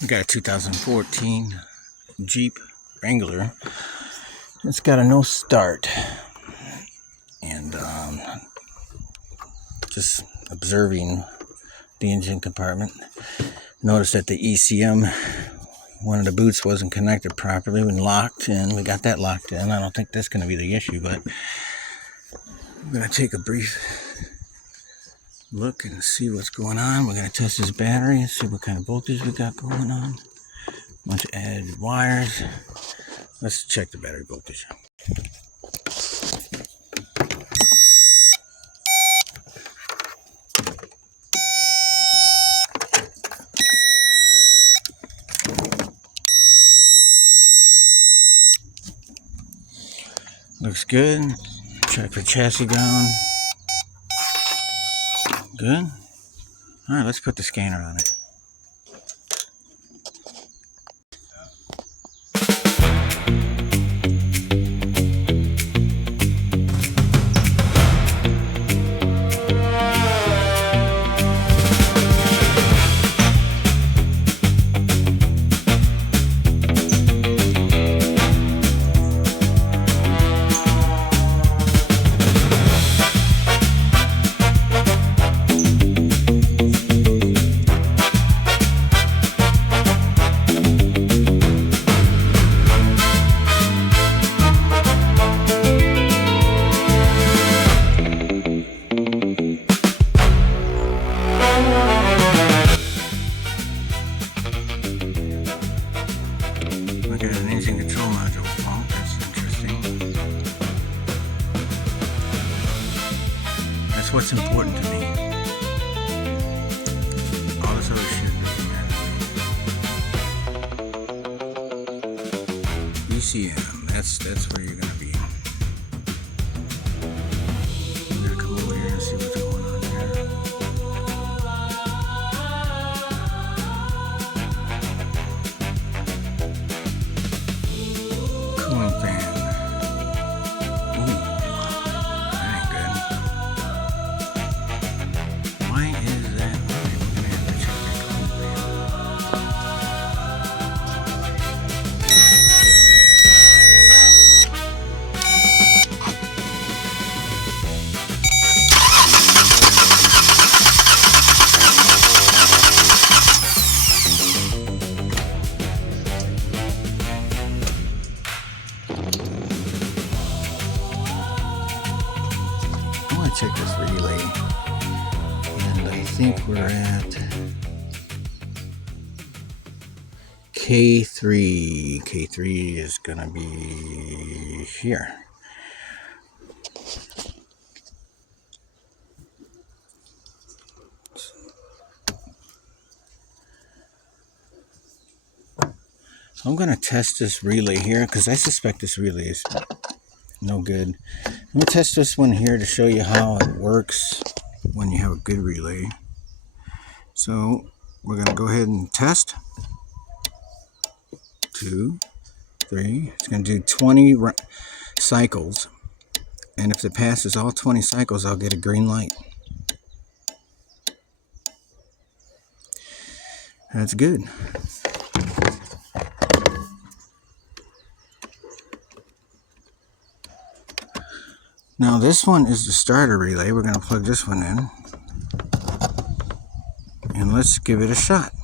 We got a 2014 Jeep Wrangler. It's got a no start, and just observing the engine compartment, noticed that the ECM, one of the boots wasn't connected properly when locked in. We got that locked in. I don't think that's going to be the issue, but I'm going to take a brief look and see what's going on. We're going to test this battery and see what kind of voltage we got going on. Bunch of added wires. Let's check the battery voltage. Looks good. Check for chassis ground. Good. Alright, let's put the scanner on it. Look at an engine control module fault. That's interesting. That's what's important to me. All this other shit doesn't matter. ECM. That's where you're gonna be. I'm gonna come over here and see what's going on here. Cooling fan. Ooh, that ain't good. Why is that? We're gonna have to check that cooling fan. I want to check this relay, and I think we're at K3. K3 is gonna be here. So I'm gonna test this relay here because I suspect this relay is no good. I'm gonna test this one here to show you how it works when you have a good relay. So we're gonna go ahead and test. 2, 3. It's gonna do 20 cycles, and if it passes all 20 cycles, I'll get a green light. That's good. Now this one is the starter relay. We're going to plug this one in, and let's give it a shot.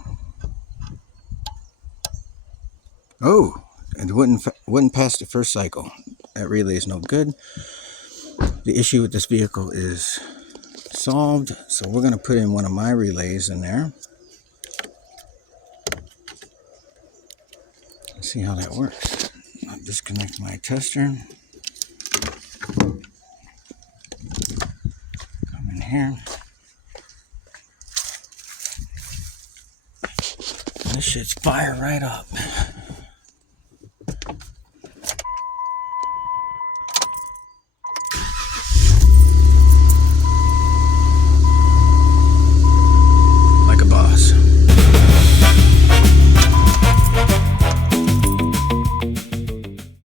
Oh, it wouldn't pass the first cycle. That relay is no good. The issue with this vehicle is solved, so we're going to put in one of my relays in there. Let's see how that works. I'll disconnect my tester. Come in here. This shit's fire right up.